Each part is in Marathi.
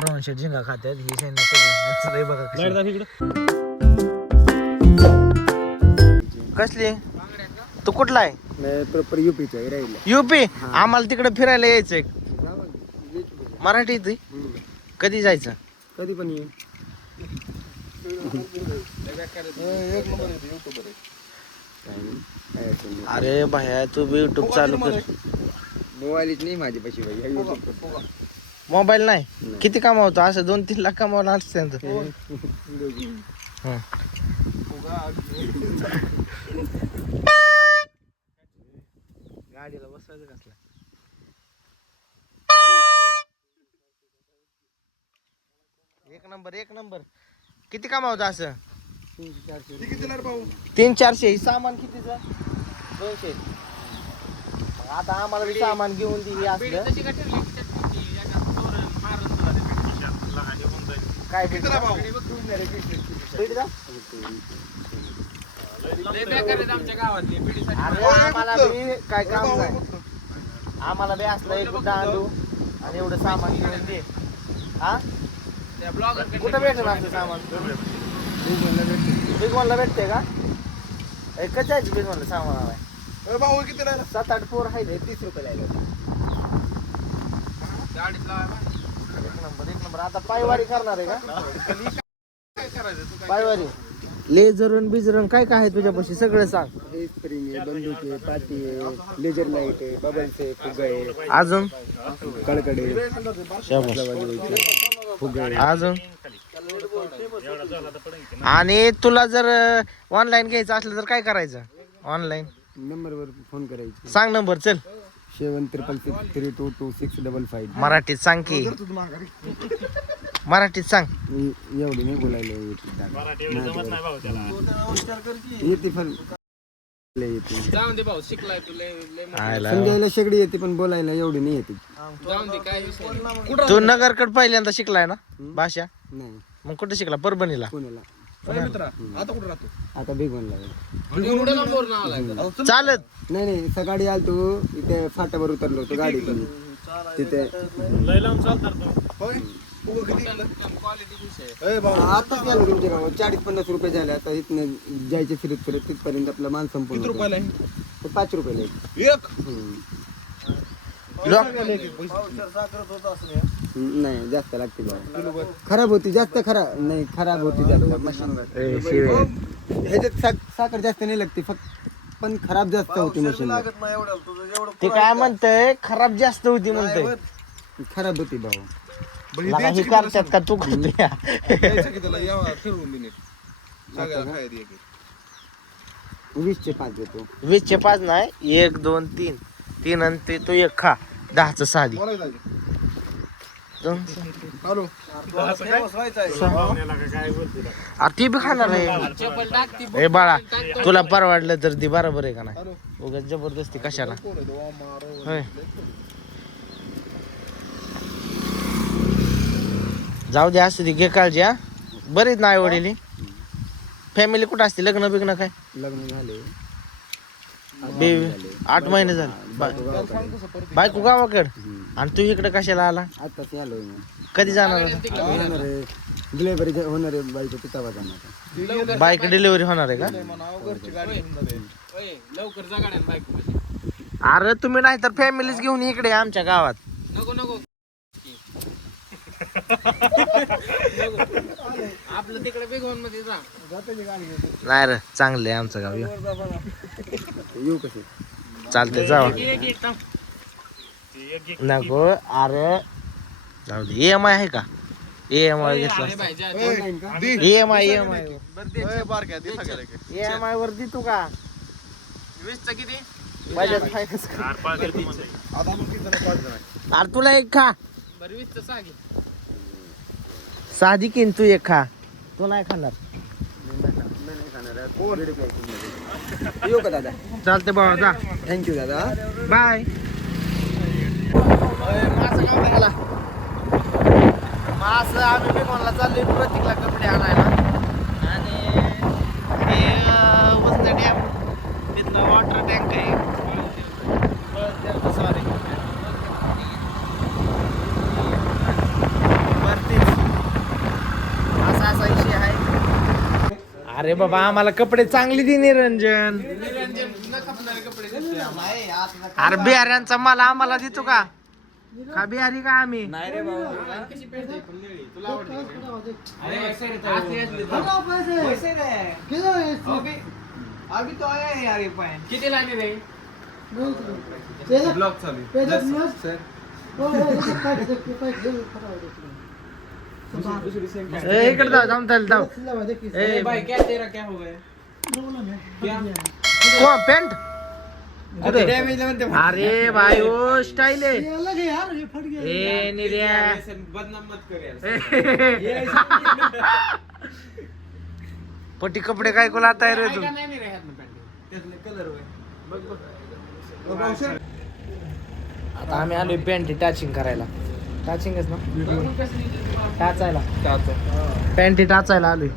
रोहन शेट झिंगा खात्यात ही सैन्य बघा कसली. तू कुठला आहे. प्रॉपर युपीचा राहिला. युपी. आम्हाला तिकडे फिरायला यायचंय. मराठी येते. कधी जायचं. कधी पण ये. अरे भाया तू बी युट्यूब चालू कर. मोबाईलच नाही माझ्यापाशी भाई. मोबाईल नाही. किती कमावतो असं 2-3 लाख कमावला असते. गाडीला बसवायचं कसला. एक नंबर. किती कमावतो असं. 300-400. सामान कितीचं. 200. आता आम्हाला बी सामान घेऊन दे असलं. काय आम्हाला बी काय काम नाही. आम्हाला बी असलं एक दांडू आणि एवढं सामान घेऊन दे. हा कुठं भेटेल असं सामान. बिगवनला भेटते का. कसं जायचं बिगवनला सामान. भाऊ किती राहिला. 7-8 पोर आहे. 30 रुपये लागले. एक नंबर. आता पायवारी करणार आहे का. पायवारी. लेझर बिजरन काय काय आहे तुझ्यापाशी सगळं सांग. स्प्रिंग आहे, बंदूक आहे, पाटी आहे, लेजर लाईट आहे, बबल्स आहे, फुगा आहे, अजून कडकडे अजून. आणि तुला जर ऑनलाईन घ्यायचं असलं तर काय करायचं. ऑनलाईन नंबरवर फोन करायचा. सांग नंबर. चल 7332655. मराठीत सांग की. मराठीत सांग. एवढी नाही बोलायला येते पण समजायला शेगडी येते पण बोलायला एवढी नाही येते. तू नगरकड पहिल्यांदा शिकलाय ना भाषा. नाही. मग कुठे शिकला. परभणीला. पुण्याला. आता कुठे राहतो. आता बिगवनला. चालत. नाही सकाळी आलतो इथे फाट्यावर उतरलो होतो गाडी तिथे. आताच गेलो तुमच्या गावात. 40-50 रुपये झाले. आता इथनं जायचे फिरत तिथपर्यंत आपला माल संपूर्ण. 5 रुपयाला नाही. जास्त लागते बा. खराब होती जास्त. खराब होती जास्त. ह्याच्यात साखर जास्त नाही लागते फक्त पण खराब जास्त होती मशीन. ते काय म्हणतंय खराब जास्त होती म्हणतंय. खराब होती भाऊ. हे करतात का तू करते. 20चे 5 देतो. 20चे 5 नाही. 1 2 3 3 आणि ते तू 1 खा. 10चं 6 दे. ती बी खाणार आहे. हे बाळा तुला परवडलं तर ती बरोबर आहे का नाही. उगाच जबरदस्ती कशाला. होय जाऊ दे असू दे. घे काळजी. हा बरीच नाही वडील. फॅमिली कुठं असते. लग्न बिग्न काय. लग्न झाले. 8 महिने झाले. बायको गावाकड. आणि तू इकडे कशाला आला. आताच आलोय. कधी जाणार. डिलिव्हरी होणार आहे बाईचं पितावा जाणार. बाईक डिलिव्हरी होणार आहे का. अरे तुम्ही नाही तर फॅमिलीच घेऊन इकडे आमच्या गावात. आपलं तिकडे बेगोन मध्ये जा. नाही रे चांगलं आहे आमचं गाव. येऊ कसे. चालते जावा. नको. अरे जाऊ दे. EMI आहे का. EMI घेतला. EMI वर दे तू का. 20चं किती. बजाज फायनान्स. अरे तुला एक खा. बरं 20चं सांग. साधी किन तू एक खा. तू नाही खाणार. येऊ का दादा. चालते बाबा जा. थँक्यू दादा. बाय. मासं आम्ही बेगोनला चाललोय प्रतीकला कपडे आणायला. अरे बाबा आम्हाला कपडे चांगले दे निरंजन. अरे बिहाऱ्यांचा मला आम्हाला देतो का बिहारी का आम्ही? किती लागले रे? ब्लॉग चालू इकडे जाऊ जाऊ भाई क्या तेरा क्या हो गया? पेंट अरे भाई ओ स्टाइल है ए निर्या बदनाम मत कर यार. पट्टी कपडे काय कोला आता रे तू? नाही रे ह्यात पॅन्ट. आता आम्ही आलोय पॅन्ट टाचिंग करायला. टाचिंगच ना टाचायला पॅन्टी टाचायला आलोय.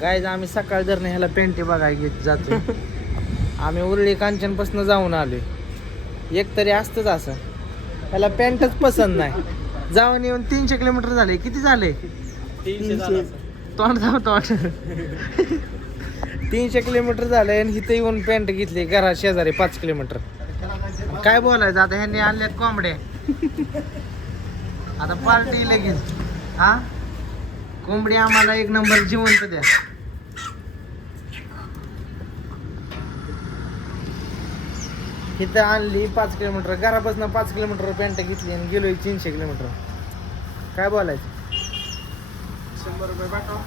गायज आम्ही सकाळ जर ह्याला पेंटी बघायला घेत जातो. आम्ही उरळी कांचन पासून जाऊन आलोय. एक तरी असतच असं ह्याला पॅन्टच पसंत नाही. जाऊन येऊन 300 किलोमीटर झाले. किती झाले? 300 तोंड जाऊ तोंड 300 किलोमीटर झाले आणि इथं येऊन पॅन्ट घेतली घरा शेजारी 5 किलोमीटर. काय बोलायचं आता ह्यांनी आणल्यात कोंबड्या. आता पार्टी लगेच हा कोंबडी आम्हाला एक नंबर जिवंत द्या. इथं आणली 5 किलोमीटर घरापासून 5 किलोमीटर पॅन्ट घेतली आणि गेलोय 300 किलोमीटर. काय बोलायचं? 100 रुपये पाठवा.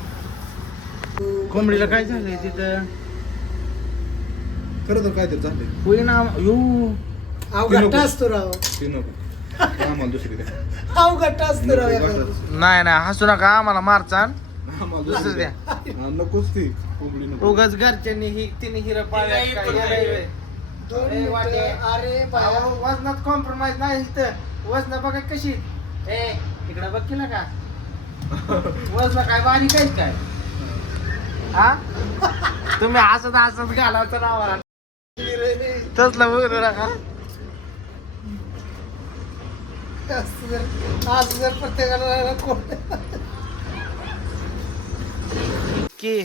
कोंबडीला काय झालंय तिथं? खरं तर काय तर झालंय होईना यू अवघाटा असतो राव, ती नको आम्हाला दुसरी द्या. अवघाटा असतो राव एखादं. नाही नाही हसू नका आम्हाला मारचाल. आम्हाला दुसरं दुसरी द्या. हा, नकोच ती कोंबडी नको. उगाच घरच्यांनी ही तिने हिरं पाळल्या काय हे नाही. दोन अरे मिनिटं. वाटे. अरे बाया, अहो, वजनात कॉम्प्रोमाइज नाही इथं. वजन बघा कशी इकडे बघ केलं का वजन काय बारीक आहे काय हा तुम्ही हसत हसत घालावचं नावाला तसलं बोलू नका. असं जर प्रत्येकाला कोण की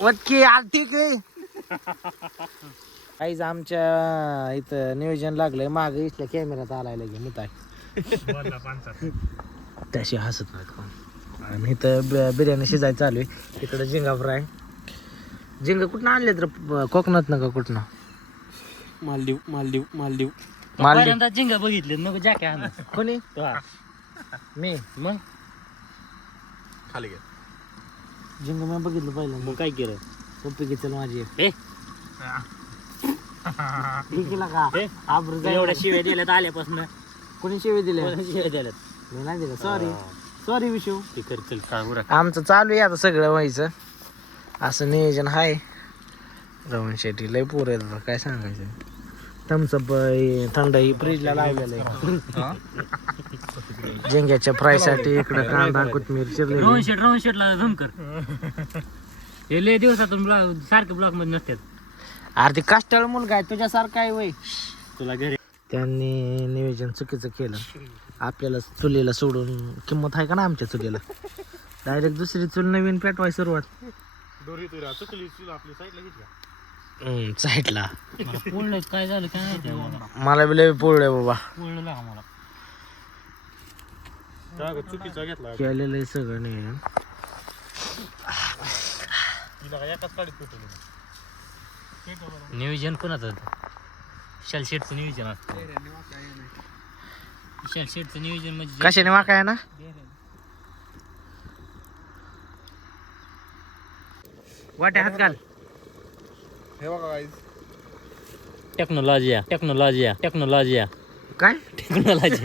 वटकी आज ठीक आहे. काहीच आमच्या इथं नियोजन लागलंय माग इथल्या कॅमेऱ्यात आलाय लगे मुताय त्याशी हसत नाहीत कोण. आणि इथं बिर्याणी शिजायची चालू आहे. इकडं झिंगा फ्राय. झिंगा कुठनं आणले तर कोकणात ना का कुठनं? मालदीव मालदीव मालदीव. मालदीव. जिंगा बघितले मग जॅके आणा. कोणी? मी मग खाली घ्या. झिंगा मी बघितलं पहिलं. मग काय केलं? पप्पी घेतलं माझी ए ठीक आहे का ए, आब्रू जाईल. एवढ्या शिव्या दिल्यात आल्यापासून. कोणी शिवी दिले? शिव्या दिल्यात. मी नाही दिलं. Sorry sorry Vishu. ते कर चल सांगू आमचं चालू आहे आता सगळं व्हायचं असं नियोजन आहे. रवण शेट्टी लय पोर आहेत काय सांगायचं. थम्सअप थंड ही फ्रीजला लावलेलं आहे. झिंग्याच्या फ्रायसाठी इकडं कांदा कोथमीर चिरलेली. रोहन शेटला झूम कर. हे लय दिवसातून ब्लॉग सारखे ब्लॉग मध्ये नसतात. अरे ते काष्टाळ मुलगा आहे तुझ्यासारखा आहे वय. तुला घरी त्यांनी नियोजन चुकीचं केलं. आपल्याला चुलीला सोडून किंमत आहे का ना आमच्या चुलीला. डायरेक्ट दुसरी चूल नवीन पेटवाय सुरुवात. साईडला पोळलं काय झालं काय माहिती मला बी लय पोळलंय बाबा. पोळलं लागा मला. चुकीचा घेतला केलेलं आहे सगळं नियोजन. नियोजन कोणाचं होतं? विशाल शेटचं नियोजन असतं. विशाल शेटचं नियोजन म्हणजे कशाने वाकाय ना वाटे हात घाल. हे बघा guys. टेक्नॉलॉजी काय टेक्नॉलॉजी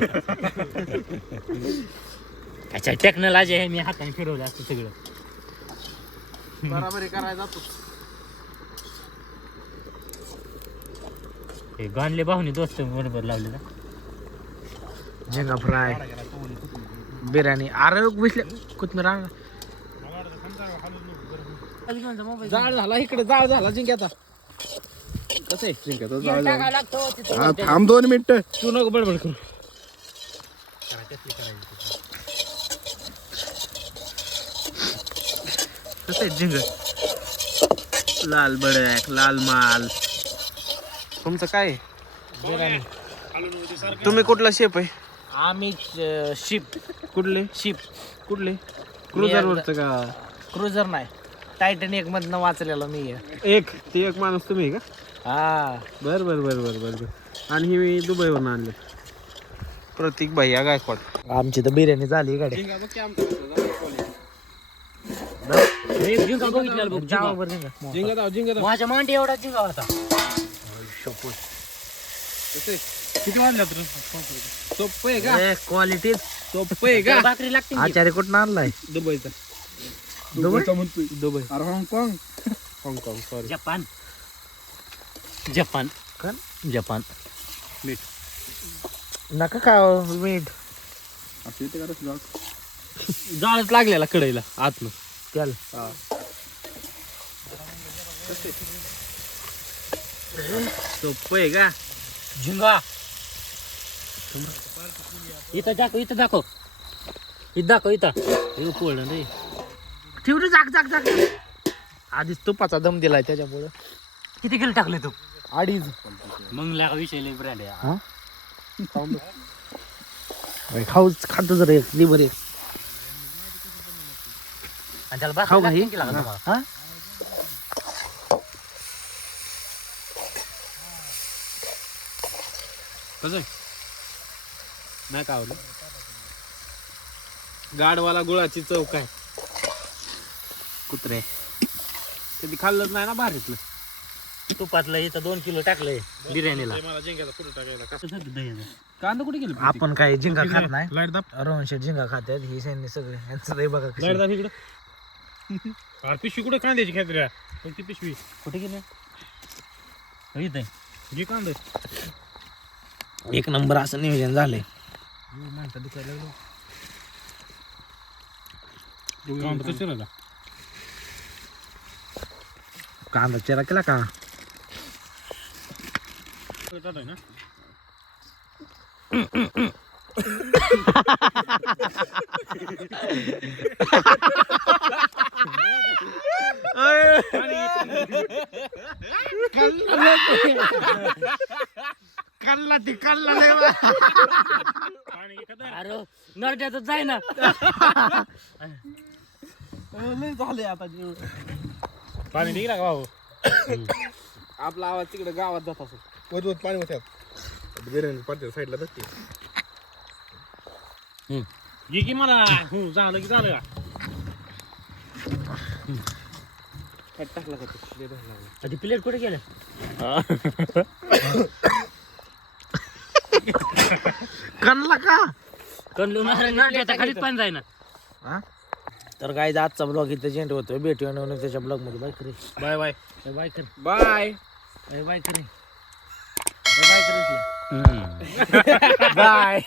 अच्छा टेक्नॉलॉजी आहे. मी हाताने फिरवलं असतं सगळं. बराबरी करायला जातो. हे गाणले भावनी दोस्त बरोबर लावले ना. झिंगा फ्राय बिर्याणी. अरे विसले कोथमीर आणला. जाळ झाला इकडे जाळ झाला जिंक्याचा. कसं आहे जिंक्याचा जाळ झाला. हा, थांब 2 मिनिटं. तू नको बडबड करू. कसं आहे झिंग लाल बडक लाल माल तुमचं काय आहे? तुम्ही कुठला शेप आहे आम्ही शिप कुठले शिप कुठले क्रुझरवरचं का क्रुझर नाही टायटॅनिक मधनं वाचलेलं मी आहे. ती एक माणूस तुम्ही आहे का हा बर बर बर बर बर बर आणि हे मी दुबईवरून आणलं प्रतीक भैया गायकवाड आमची तर बिर्याणी झाली गाडी माझ्या मांडी एवढा जिंगा होता. किती वाजल्या तर सोप्प आहे का क्वालिटी सोप्प आहे का भाकरी लागते आचार्य कुठं आणलाय दुबईचा दुबई अरे हाँगकाँग हाँगकाँग सॉरी जपान जपान जपान मीठ नका का मीठ असं येते का रे जाळच लागलेला कढईला आतनं त्याला सोप्प आहे का झिंगा इथं दाखव इथं दाखव इथं दाखव इथं हे पोळलं रे ठेवली जाग जाग जाग आधीच तुपाचा दम दिलाय त्याच्यामुळं किती किलो टाकले तू 2.5 मग लागा विषय लय ब्रँड आहे खाऊच खातो जर एक लिबर एक आणि त्याला खाऊ का ही? हा कसं नाही का आवडलं गाडवाला गुळाची चव काय कुत्रे कधी खाल्लंच नाही ना भारीतलं तुपातलं इथं 2 किलो टाकलंय बिर्याणीला कांदा कुठे गेलो आपण काय झिंगा खात नाही लाईट दाब रोहन शेठ झिंगा खात्यात ही सैन्य सगळे यांचं लय बघा कशी. लाईट दाब इकडं अरे पिशवी कुठे कांद्याची खात्री कोणती पिशवी कुठे गेले इथे जी कांदा एक नंबर असं नियोजन झालंय माणसा दुखायला लागलो कांदा कसं राहिला कांदा चिरा केला का ना कल्ला ती कल्ला अरे नरड्यात जाय ना झाले आता पाणी निघला का भाऊ आपला आवाज तिकडे गावात जात असो वरवर पाणी होत्यात बिर्याणी पडते साईडला बसते ये की मला झालं की झालं का टाकला का ती प्लेट कुठे गेल्या कणला का कणलू नरड्याच्या खालीच पाणी जाय ना तर काय आजचा ब्लॉग इथे जेंट होतोय भेटूया नवीन त्याच्या ब्लॉग मध्ये बाय करे बाय बाय बाय कर बाय बाय करे बाय करे बाय